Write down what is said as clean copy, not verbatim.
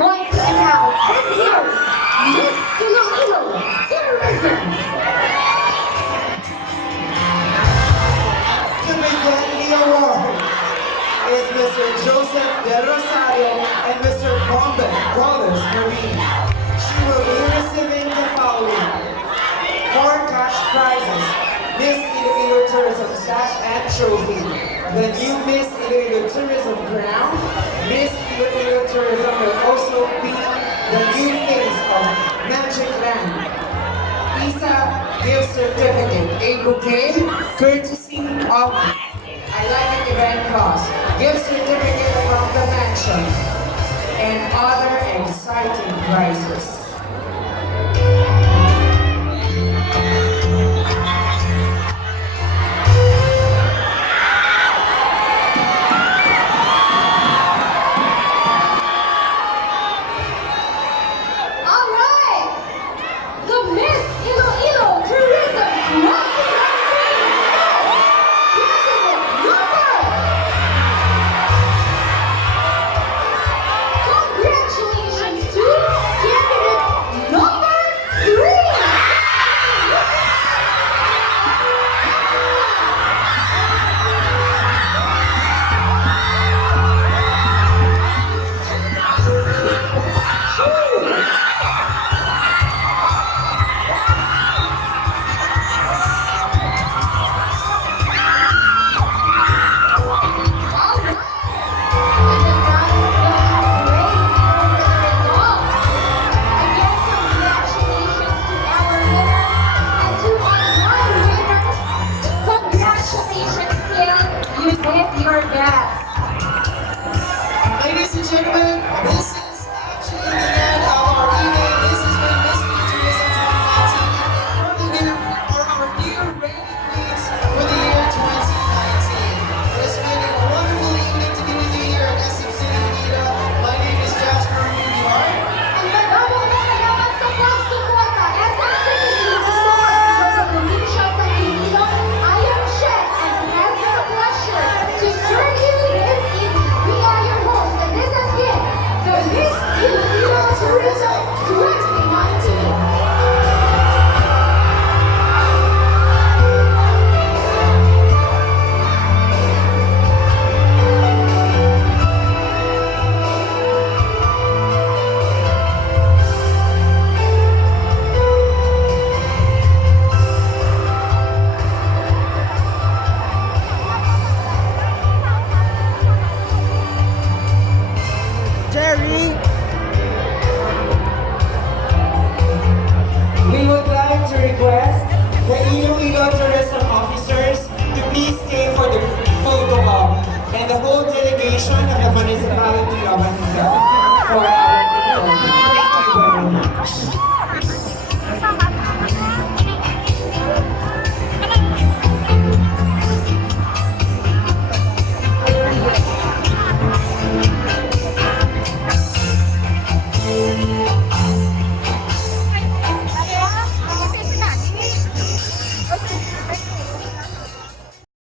going to announce this year's Miss Iloilo Tourism. To present the award is Mr. Joseph De Rosario and Mr. Wallace Marine. She will be receiving the following: 4 cash prizes, Miss Iloilo Tourism sash and trophy, the new Miss Iloilo Tourism crown. Miss Iloilo Tourism will also be the new face of Magic Land. ISA gift certificate, a bouquet, courtesy of I Like It Event Plus, gift certificate from the mansion, and other exciting prizes.